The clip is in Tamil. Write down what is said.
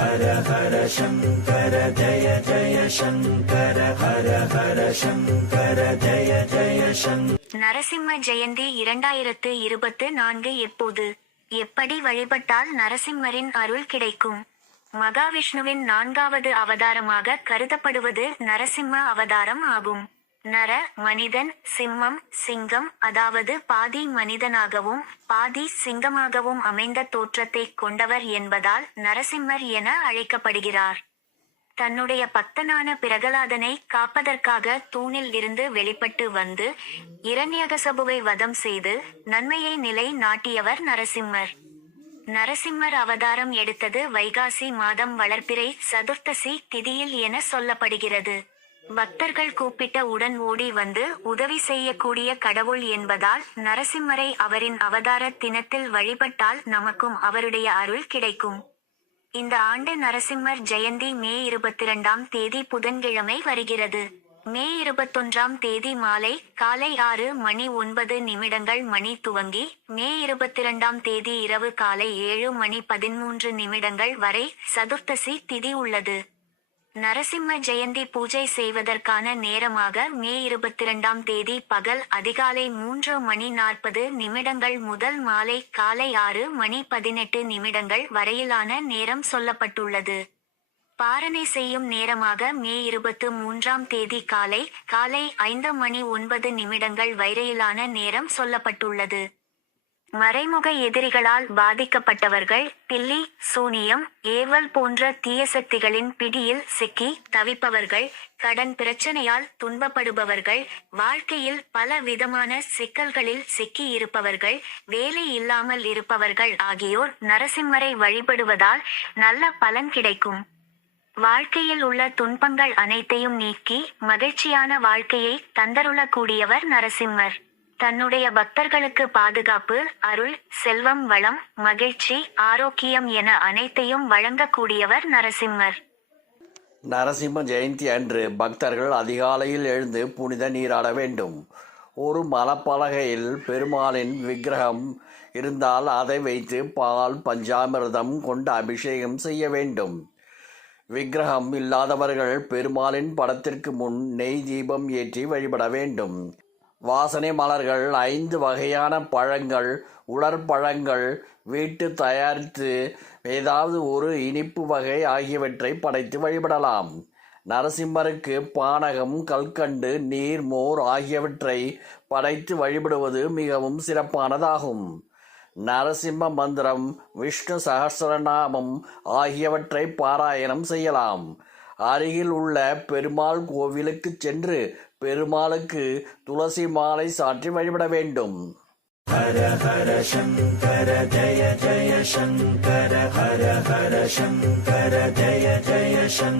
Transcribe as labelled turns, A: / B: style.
A: ஹர ஹர சங்கர ஜய ஜய சங்கர ஹர ஹர சங்கர ஜய ஜய சங்கர
B: நரசிம்ம ஜெயந்தி இரண்டாயிரத்து இருபத்து நான்கு எப்போது? எப்படி வழிபட்டால் நரசிம்மரின் அருள் கிடைக்கும்? மகாவிஷ்ணுவின் நான்காவது அவதாரமாக கருதப்படுவது நரசிம்ம அவதாரம் ஆகும். நர மனிதன் சிம்மம் சிங்கம் அதாவது பாதி மனிதனாகவும் பாதி சிங்கமாகவும் அமைந்த தோற்றத்தை கொண்டவர் என்பதால் நரசிம்மர் என அழைக்கப்படுகிறார். தன்னுடைய பக்தனான பிரகலாதனை காப்பதற்காக தூணில் இருந்து வெளிப்பட்டு வந்து இரண்யகசபுவை வதம் செய்து நன்மையை நிலை நாட்டியவர் நரசிம்மர். நரசிம்மர் அவதாரம் எடுத்தது வைகாசி மாதம் வளர்ப்பிறை சதுர்த்தசி திதியில் என சொல்லப்படுகிறது. பக்தர்கள் கூப்பிட்ட உடன் ஓடி வந்து உதவி செய்யக்கூடிய கடவுள் என்பதால் நரசிம்மரை அவரின் அவதார தினத்தில் வழிபட்டால் நமக்கும் அவருடைய அருள் கிடைக்கும். இந்த ஆண்டு நரசிம்மர் ஜெயந்தி மே இருபத்தி இரண்டாம் தேதி புதன்கிழமை வருகிறது. மே இருபத்தொன்றாம் தேதி மாலை காலை ஆறு மணி ஒன்பது நிமிடங்கள் மணி துவங்கி மே இருபத்தி இரண்டாம் தேதி இரவு காலை ஏழு மணி பதிமூன்று நிமிடங்கள் வரை சதுர்த்தசி திதி உள்ளது. நரசிம்ம ஜெயந்தி பூஜை செய்வதற்கான நேரமாக மே இருபத்தி இரண்டாம் தேதி பகல் அதிகாலை மூன்று மணி நாற்பது நிமிடங்கள் முதல் மாலை காலை ஆறு மணி பதினெட்டு நிமிடங்கள் வரையிலான நேரம் சொல்லப்பட்டுள்ளது. பாரணை செய்யும் நேரமாக மே இருபத்து மூன்றாம் தேதி காலை காலை ஐந்து மணி ஒன்பது நிமிடங்கள் வரையிலான நேரம் சொல்லப்பட்டுள்ளது. மறைமுக எதிரிகளால் பாதிக்கப்பட்டவர்கள் பில்லி சூனியம் ஏவல் போன்ற தீய சக்திகளின் பிடியில் சிக்கி தவிப்பவர்கள் கடன் பிரச்சனையால் துன்பப்படுபவர்கள் வாழ்க்கையில் பல விதமான சிக்கல்களில் சிக்கி இருப்பவர்கள் வேலை இல்லாமல் இருப்பவர்கள் ஆகியோர் நரசிம்மரை வழிபடுவதால் நல்ல பலன் கிடைக்கும். வாழ்க்கையில் உள்ள துன்பங்கள் அனைத்தையும் நீக்கி மகிழ்ச்சியான வாழ்க்கையை தந்தருளக்கூடியவர் நரசிம்மர். தன்னுடைய பக்தர்களுக்கு பாதுகாப்பு அருள் செல்வம் வளம் மகிழ்ச்சி ஆரோக்கியம் என அனைத்தையும் வழங்கக்கூடியவர் நரசிம்மர்.
C: நரசிம்ம ஜெயந்தி அன்று பக்தர்கள் அதிகாலையில் எழுந்து புனித நீராட வேண்டும். ஒரு மலப்பலகையில் பெருமாளின் விக்கிரகம் இருந்தால் அதை வைத்து பால் பஞ்சாமிர்தம் கொண்டு அபிஷேகம் செய்ய வேண்டும். விக்கிரகம் இல்லாதவர்கள் பெருமாளின் படத்திற்கு முன் நெய் தீபம் ஏற்றி வழிபட வேண்டும். வாசனை மலர்கள் ஐந்து வகையான பழங்கள் உலர்பழங்கள் வீட்டு தயாரித்து ஏதாவது ஒரு இனிப்பு வகை ஆகியவற்றை படைத்து வழிபடலாம். நரசிம்மருக்கு பானகம் கல்கண்டு நீர் மோர் ஆகியவற்றை படைத்து வழிபடுவது மிகவும் சிறப்பானதாகும். நரசிம்ம மந்திரம் விஷ்ணு சகஸ்ரநாமம் ஆகியவற்றை பாராயணம் செய்யலாம். அருகில் உள்ள பெருமாள் கோவிலுக்கு சென்று பெருமாளுக்கு துளசி மாலை சாற்றி வழிபட வேண்டும். ஹர ஹர சங்கர ஜய ஜய சங்கர ஹர ஹர சங்கர ஜய ஜய சங்கர